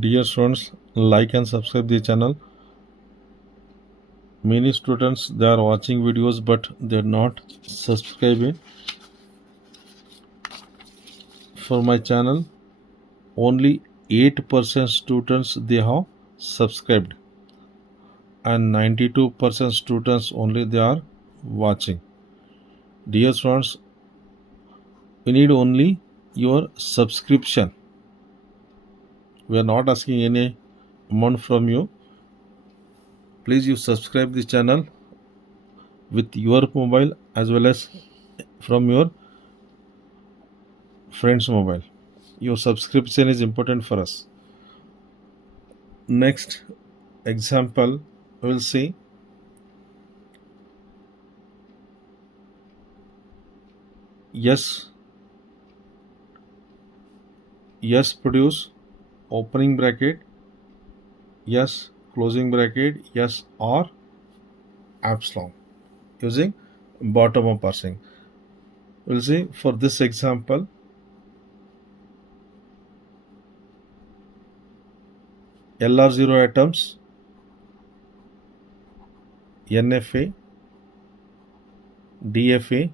Dear students, like and subscribe the channel. Many students they are watching videos but they are not subscribing. For my channel, only 8% students they have subscribed and 92% students only they are watching. Dear students, we need only your subscription. We are not asking any amount from you. Please you subscribe the channel with your mobile as well as from your friend's mobile. Your subscription is important for us. Next example we will see. Yes produce opening bracket, yes closing bracket, yes or epsilon using bottom up parsing. We'll see for this example. LR0 atoms, NFA, DFA,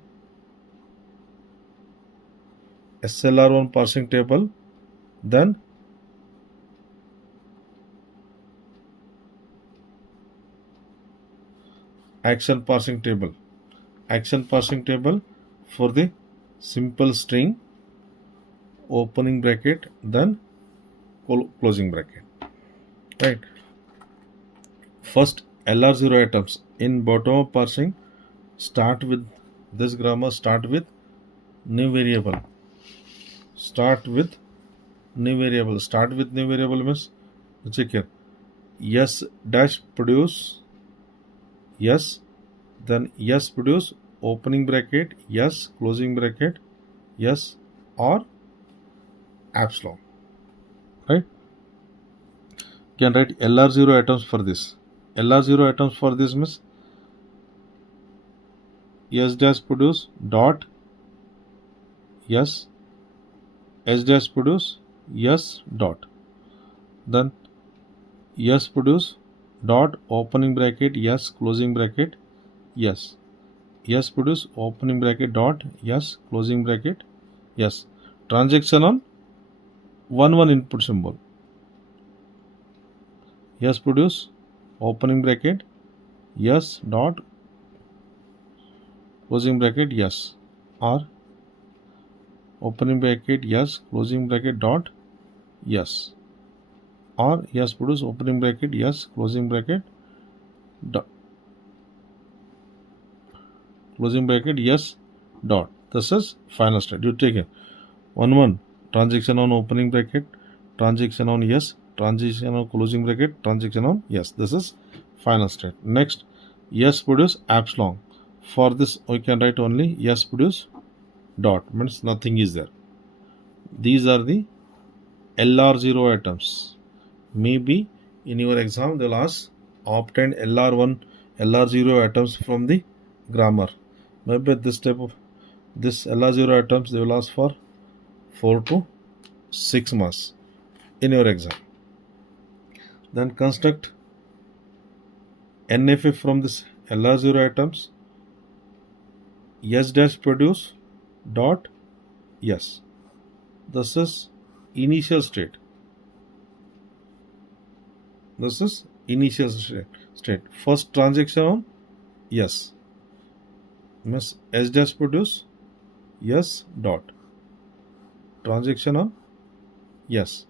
SLR1 parsing table, then action parsing table. Action parsing table for the simple string, opening bracket, then closing bracket. Right. First LR0 atoms in bottom up parsing start with this grammar, start with new variable. Start with new variable means check here. Yes dash produce yes, then yes produce opening bracket, yes closing bracket, yes or epsilon. Right? You can write LR0 atoms for this. LR0 atoms for this means yes dash produce dot yes, S dash produce yes dot, then yes produce dot opening bracket, yes closing bracket, yes produce opening bracket dot yes closing bracket, yes. Transaction on one input symbol, yes produce opening bracket, yes dot closing bracket, yes or opening bracket, yes closing bracket dot yes or yes produce opening bracket, yes closing bracket dot closing bracket, yes dot. This is final state. You take it one transaction on opening bracket, transaction on yes, transaction on closing bracket, transaction on yes. This is final state. Next, yes produce epsilon. For this we can write only yes produce dot, means nothing is there. These are the LR0 atoms. Maybe in your exam they will ask obtain LR1 LR0 atoms from the grammar. Maybe this type of this LR0 atoms they will ask for 4 to 6 marks in your exam. Then construct NFA from this LR0 atoms. Yes dash produce dot yes. This is initial state. This is initial state. First transaction on yes, means S dash produce yes dot, transaction on yes.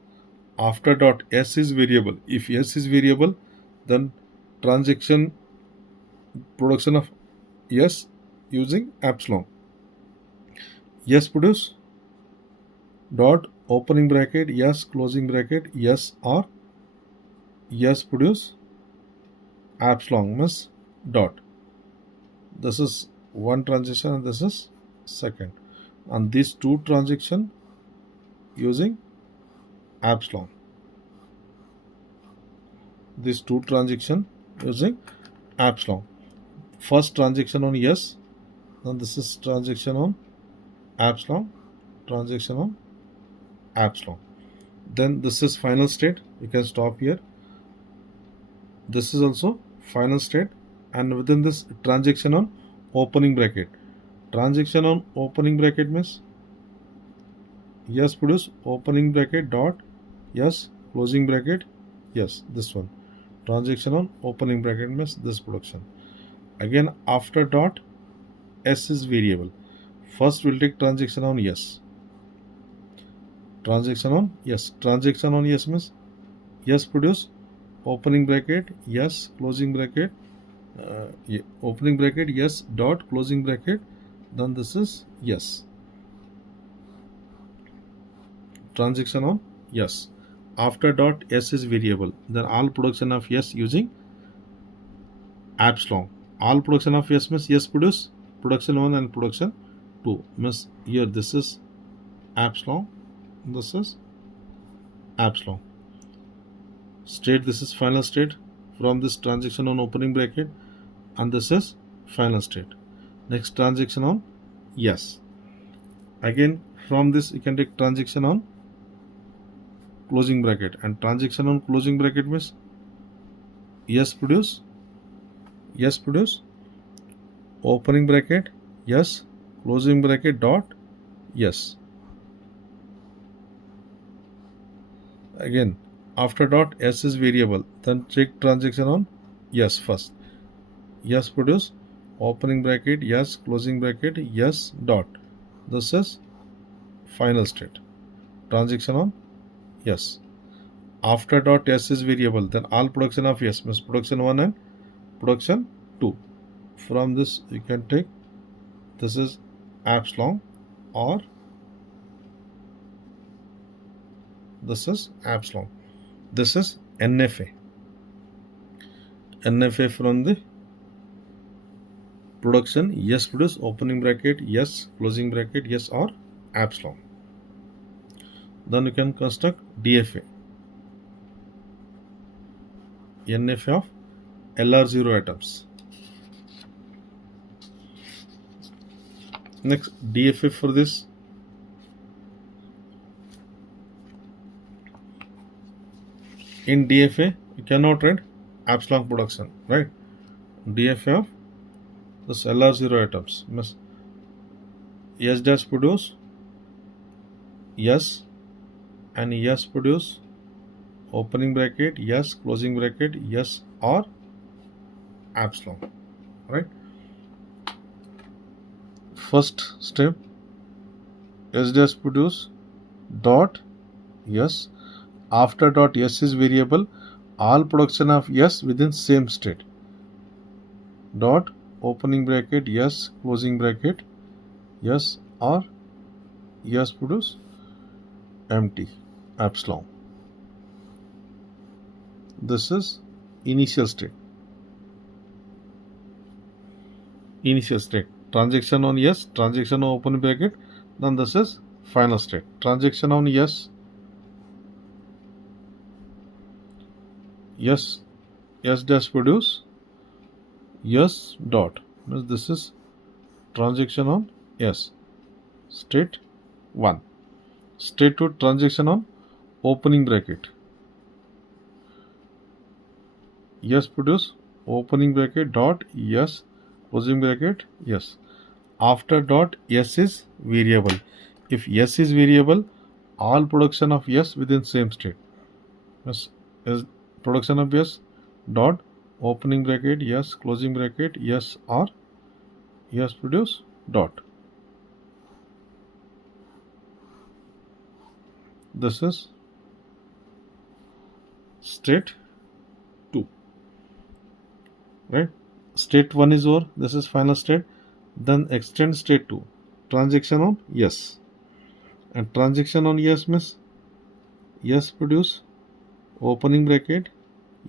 After dot S is variable. If S is variable, then transaction production of yes using epsilon. Yes produce dot opening bracket, yes closing bracket, yes or yes produce epsilon means dot. This is one transaction and this is second, and these two transaction using epsilon. These two transaction using epsilon. First transaction on yes, and this is transaction on epsilon, transaction on epsilon. Then this is final state. You can stop here. This is also final state, and within this transaction on opening bracket. Transaction on opening bracket means yes produce opening bracket dot yes closing bracket yes, this one. Transaction on opening bracket means this production. Again after dot s is variable. First we'll take transaction on yes. Transaction on yes. Transaction on yes means yes produce opening bracket yes closing bracket opening bracket yes dot closing bracket, then this is yes. Transaction on yes. After dot s is variable, then all production of yes using apps long. All production of yes means yes produce production 1 and production 2 means here this is apps long, this is apps long. State, this is final state from this transaction on opening bracket, and this is final state. Next transaction on yes. Again from this you can take transaction on closing bracket, and transaction on closing bracket means yes produce opening bracket yes closing bracket dot yes. Again after dot s is variable, then check transaction on yes first. Yes produce opening bracket yes closing bracket yes dot, this is final state. Transaction on yes. After dot s is variable, then all production of yes means production 1 and production 2. From this you can take this is apps long, or this is apps long. This is NFA. NFA from the production yes produce opening bracket yes closing bracket yes or apps long. Then you can construct DFA. NFA of LR0 items. Next DFA for this. In DFA you cannot write apps long production, right? DFA of this LR0 items means yes dash produce yes and yes produce opening bracket yes closing bracket yes or apps long, right? First step, s dash produce dot yes. After dot yes is variable, all production of yes within same state dot opening bracket yes closing bracket yes or yes produce empty apps long. This is initial state. Initial state. Transaction on yes, transaction on opening bracket, then this is final state. Transaction on yes dash produce yes dot means this is transaction on yes state 1. State 2 transaction on opening bracket yes produce opening bracket dot yes closing bracket yes. After dot yes is variable. If yes is variable, all production of yes within same state yes is production of yes dot opening bracket yes closing bracket yes or yes produce dot. This is state 2, right? State 1 is over, this is final state. Then extend state 2, transaction on yes, and transaction on yes means yes produce opening bracket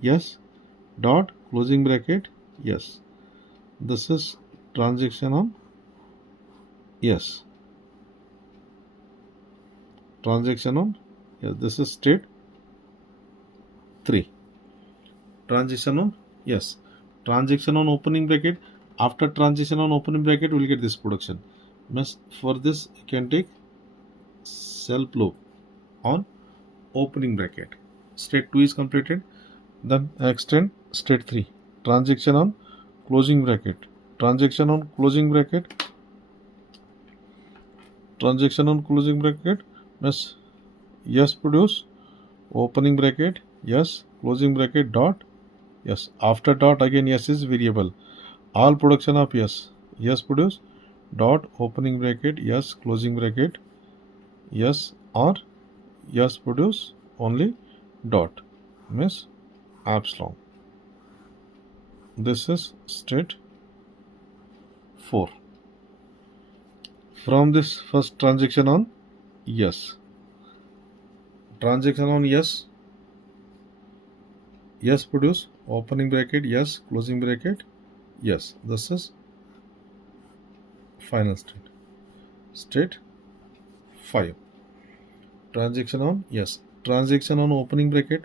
yes dot closing bracket yes. This is transaction on yes. Transaction on yes. This is state 3. Transaction on yes. Transaction on opening bracket. After transaction on opening bracket, we will get this production. Means for this you can take self loop on opening bracket. State 2 is completed. Then extend state 3. Transaction on closing bracket. Transaction on closing bracket. Transaction on closing bracket means yes produce opening bracket, yes closing bracket dot yes. After dot again yes is variable. All production of yes. Yes produce dot opening bracket, yes closing bracket, yes or yes produce only dot means epsilon. This is state 4. From this first transaction on yes. Transaction on yes. Yes produce opening bracket, yes closing bracket, yes. This is final state. State 5. Transaction on yes. Transaction on opening bracket.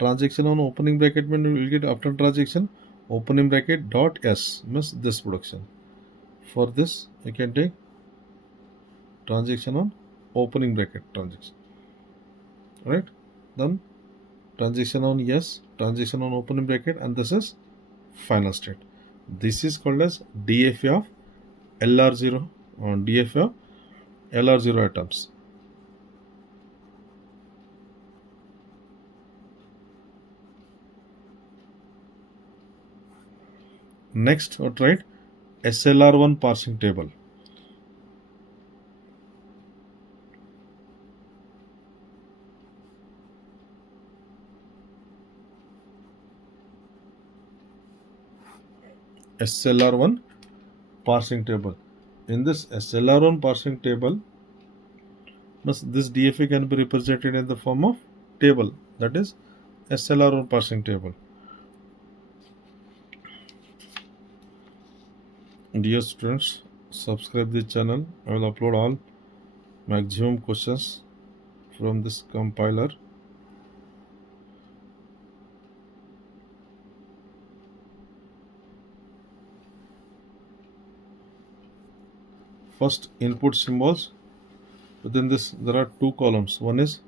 Transaction on opening bracket means we will get after transaction opening bracket dot s means this production. For this you can take transaction on opening bracket transaction. Right? Then transaction on yes, transaction on opening bracket, and this is final state. This is called as DFA of LR0 or DFA of LR0 atoms. Next, write SLR1 parsing table. SLR1 parsing table. In this SLR1 parsing table, this DFA can be represented in the form of table, that is SLR1 parsing table. Dear students, subscribe this channel. I will upload all maximum questions from this compiler. First, input symbols. Within this there are two columns. One is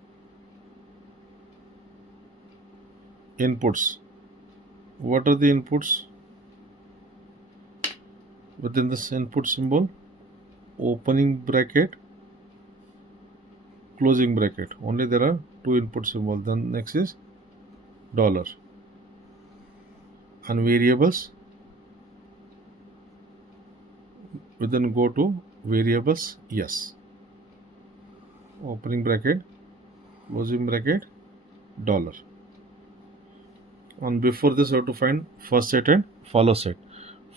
inputs. What are the inputs? Within this input symbol, opening bracket, closing bracket. Only there are two input symbols. Then next is dollar. And variables, we then go to variables yes. Opening bracket, closing bracket, dollar. And before this, we have to find first set and follow set.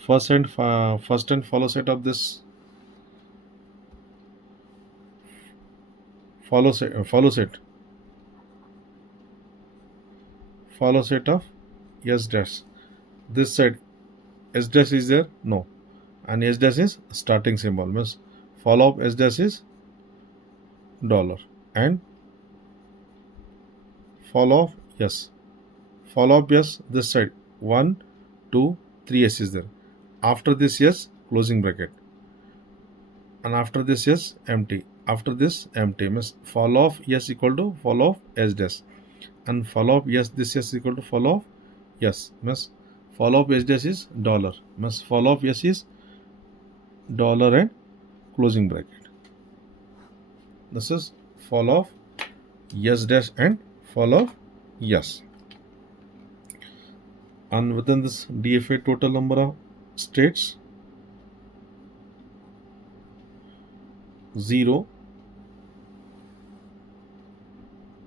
First and follow set of this follow set of S dash. This side S dash is there? No. And S dash is starting symbol, means follow of S dash is dollar, and follow of yes. Follow up yes, this side 1, 2, 3 S is there. After this yes, closing bracket, and after this yes, empty. After this empty, means follow of yes equal to follow of S dash, and follow of yes, this yes equal to follow of yes, means follow of S dash is dollar, means follow of yes is dollar and closing bracket. This is follow of yes dash and follow of yes. And within this DFA, total number of states 0,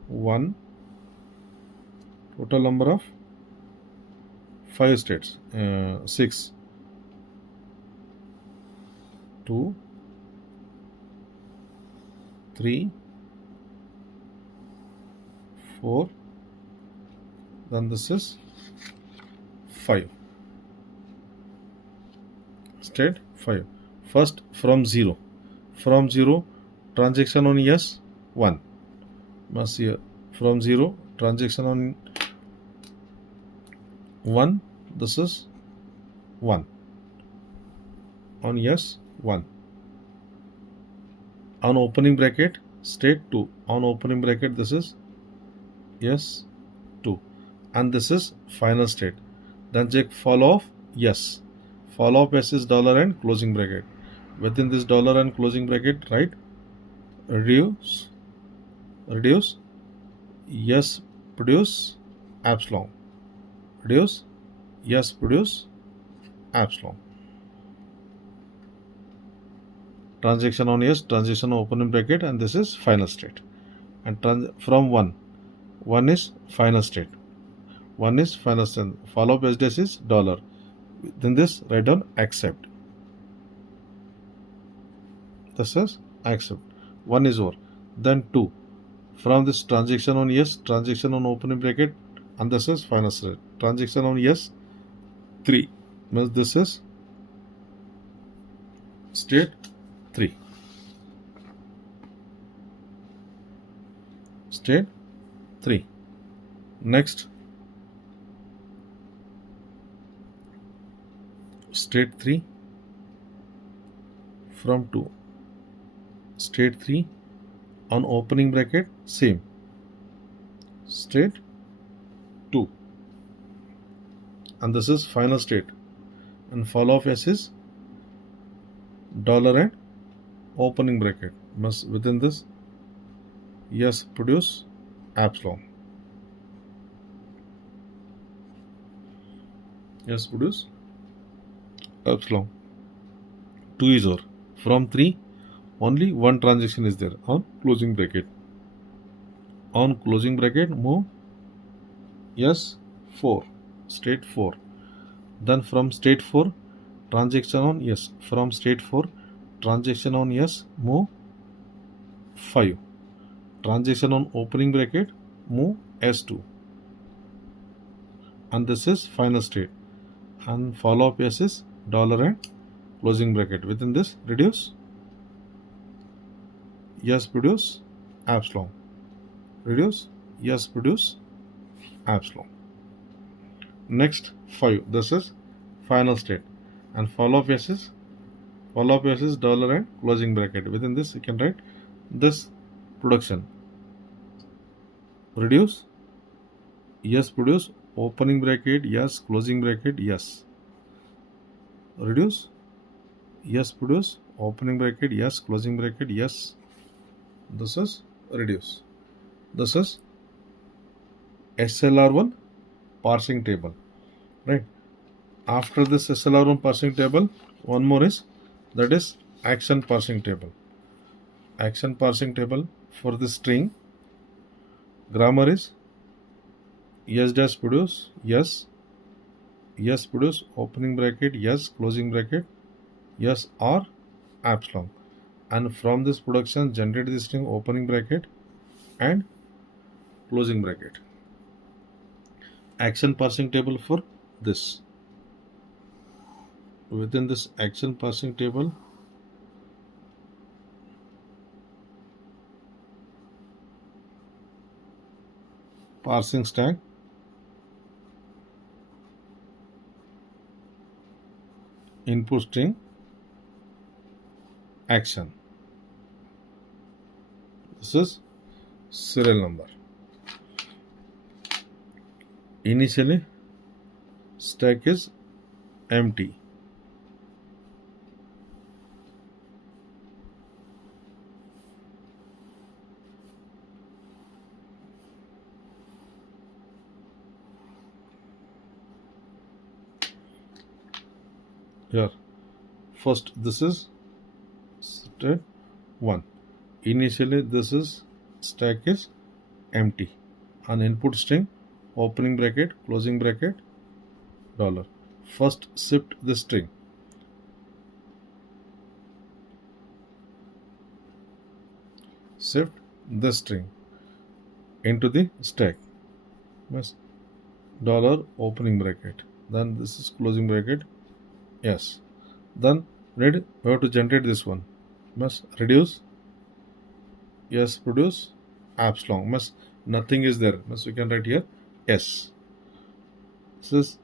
1, total number of 5 states 6, 2, 3, 4, then this is 5. State 5. First from 0. From 0, transaction on yes 1. Must here from 0, transaction on 1. This is 1. On yes 1. On opening bracket state 2. On opening bracket this is yes, 2, and this is final state. Then check follow of yes. Follow of yes is dollar and closing bracket. Within this dollar and closing bracket, write reduce yes produce epsilon. Reduce yes produce epsilon. Transaction on yes, transaction on opening bracket, and this is final state. And from 1 is final state. 1 is final state. Follow up SDS is dollar. Then this write down accept. This is accept. 1 is over. Then 2. From this transaction on yes, transaction on opening bracket, and this is final state. Transaction on yes, 3. Means this is state 3. State 3. Next, state 3 from 2. State 3 on opening bracket, same. State 2. And this is final state. And follow of S is dollar and opening bracket. Must within this yes produce epsilon. Yes produce epsilon. 2 is over. From 3 only one transaction is there on closing bracket. On closing bracket move yes 4. State 4. Then from state 4 transaction on yes. From state 4 transaction on yes move 5. Transaction on opening bracket move S2. And this is final state. And follow up yes is dollar and closing bracket. Within this reduce yes produce epsilon. Reduce yes produce epsilon. Next 5. This is final state. And follow up yes is dollar and closing bracket. Within this you can write this production. Reduce yes produce opening bracket yes closing bracket yes. Reduce yes produce opening bracket yes closing bracket yes. This is reduce. This is SLR1 parsing table, right? After this SLR1 parsing table, one more is, that is action parsing table. Action parsing table for the string, grammar is yes dash produce yes, yes produce opening bracket yes closing bracket yes or epsilon. And from this production generate the string opening bracket and closing bracket. Action parsing table for this. Within this action parsing table, parsing stack, input string, action. This is serial number. Initially stack is empty. Here first this is state 1. Initially this is stack is empty. An input string opening bracket closing bracket dollar. First shift the string. Shift the string into the stack. Dollar opening bracket. Then this is closing bracket. Yes. Then we have to generate this one. Must reduce yes produce epsilon. Must nothing is there. Must we can write here S. This is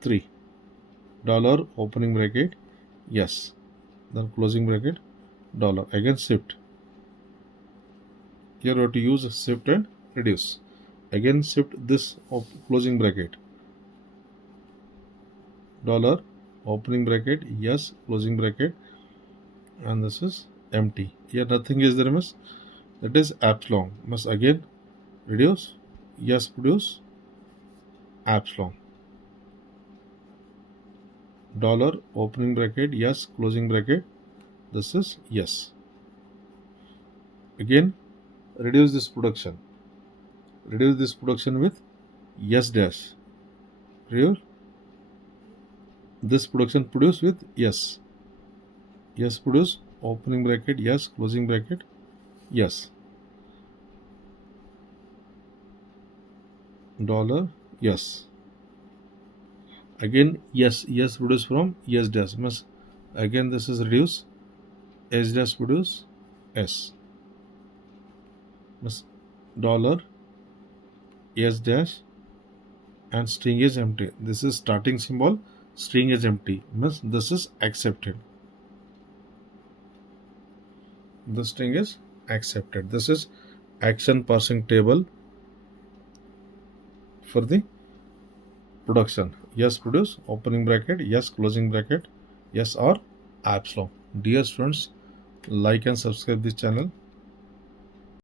3. Dollar opening bracket yes. Then closing bracket dollar. Again shift. Here we have to use shift and reduce. Again shift this closing bracket, dollar opening bracket, yes, closing bracket, and this is empty. Here nothing is there, miss. That is epsilon. Must again reduce, yes, produce epsilon, dollar opening bracket, yes, closing bracket, this is yes. Again reduce this production with yes dash, reduce this production, produce with yes, yes, produce opening bracket, yes, closing bracket, yes, dollar yes. Again yes, yes, produce from yes dash, must again this is reduce, s dash produce s, must dollar s dash, and string is empty. This is starting symbol, string is empty, means this is accepted. The string is accepted. This is action parsing table for the production. Yes, produce opening bracket, yes, closing bracket, yes, or epsilon. Dear students, like and subscribe this channel.